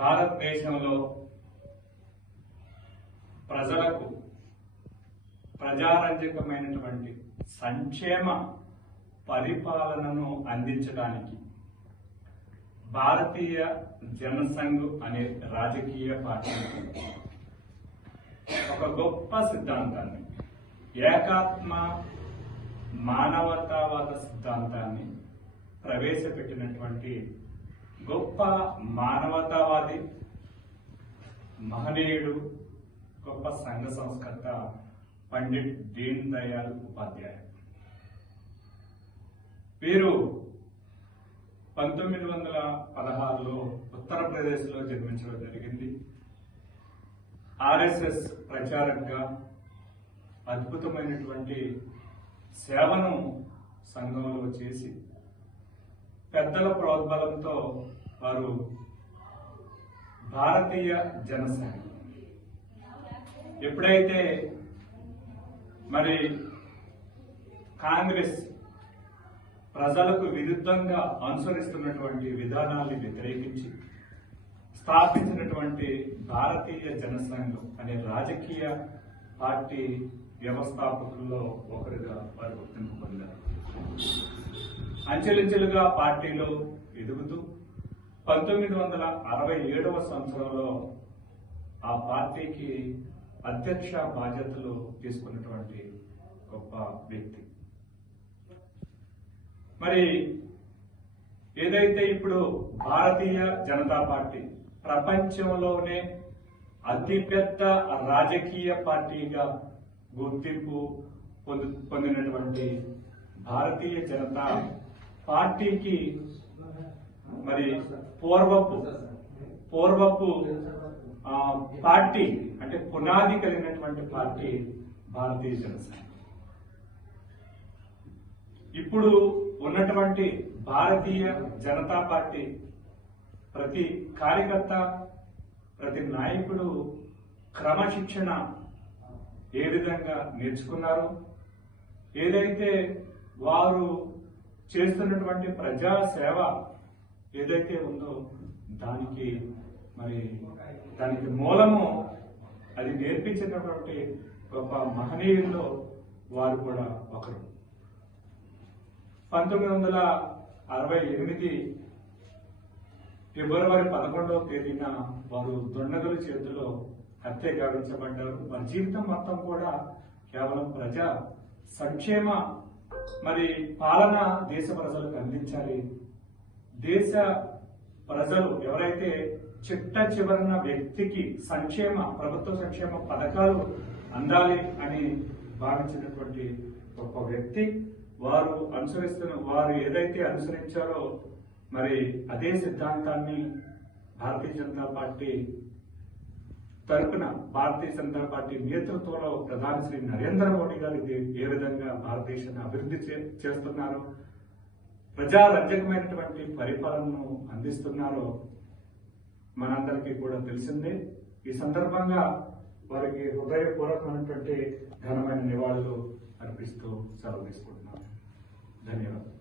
భారతదేశంలో ప్రజలకు ప్రజారంజకమైనటువంటి సంక్షేమ పరిపాలనను అందించడానికి భారతీయ జనసంఘ్ అనే రాజకీయ పార్టీ ఒక గొప్ప సిద్ధాంతాన్ని, ఏకాత్మ మానవతావాద సిద్ధాంతాన్ని ప్రవేశపెట్టినటువంటి గొప్ప మానవతావాది, మహనీయుడు, గొప్ప సంఘ సంస్కర్త పండిట్ దీన్ దయాళ్ ఉపాధ్యాయ. వీరు 1916లో ఉత్తరప్రదేశ్లో జన్మించడం జరిగింది. ఆర్ఎస్ఎస్ ప్రచారకుగా అద్భుతమైనటువంటి సేవను సంఘంలో చేసి పెద్దల ప్రోద్బలంతో వారు భారతీయ జనసంఘ్ ఎప్పుడైతే మరి కాంగ్రెస్ ప్రజలకు విరుద్ధంగా అనుసరిస్తున్నటువంటి విధానాన్ని వ్యతిరేకించి స్థాపించినటువంటి భారతీయ జనసంఘ్ అనే రాజకీయ పార్టీ వ్యవస్థాపకుల్లో ఒకరిగా వారు గుర్తింపు పొందారు. అంచెలంచెలుగా పార్టీలో ఎదుగుతూ 1967వ సంవత్సరంలో ఆ పార్టీకి అధ్యక్ష బాధ్యతలు తీసుకున్నటువంటి గొప్ప వ్యక్తి. మరి ఏదైతే ఇప్పుడు భారతీయ జనతా పార్టీ ప్రపంచంలోనే అతిపెద్ద రాజకీయ పార్టీగా గుర్తింపు పొందినటువంటి భారతీయ జనతా పార్టీకి మరి పూర్వపు పార్టీ అంటే పునాది కలిగినటువంటి పార్టీ భారతీయ జనసంఘ్. ఇప్పుడు ఉన్నటువంటి భారతీయ జనతా పార్టీ ప్రతి కార్యకర్త, ప్రతి నాయకుడు క్రమశిక్షణ ఏ విధంగా నేర్చుకున్నారు, ఏదైతే వారు చేస్తున్నటువంటి ప్రజా సేవ ఏదైతే ఉందో దానికి మూలము అది నేర్పించినటువంటి గొప్ప మహనీయుల్లో వారు కూడా ఒకరు. 1968 ఫిబ్రవరి 11వ తేదీన వారు దొండగల చేతిలో హత్య గావించబడ్డారు. వారి జీవితం మొత్తం కూడా కేవలం ప్రజా సంక్షేమ పాలన దేశ ప్రజలకు అందించాలి. దేశ ప్రజలు ఎవరైతే చిట్ట చివరన వ్యక్తికి ప్రభుత్వ సంక్షేమ పథకాలు అందాలి అని భావించినటువంటి గొప్ప వ్యక్తి. వారు ఏదైతే అనుసరించారో అదే సిద్ధాంతాన్ని భారతీయ జనతా పార్టీ తరపున, భారతీయ జనతా పార్టీ నేతృత్వంలో ప్రధాని శ్రీ నరేంద్ర మోడీ గారు ఏ విధంగా భారతదేశాన్ని అభివృద్ధి చేస్తున్నారో, ప్రజారంజకమైనటువంటి పరిపాలనను అందిస్తున్నారో మనందరికీ కూడా తెలిసిందే. ఈ సందర్భంగా వారికి హృదయపూర్వకమైనటువంటి ఘనమైన నివాళులు అర్పిస్తూ సెలవు తీసుకుంటున్నాను. ధన్యవాదాలు.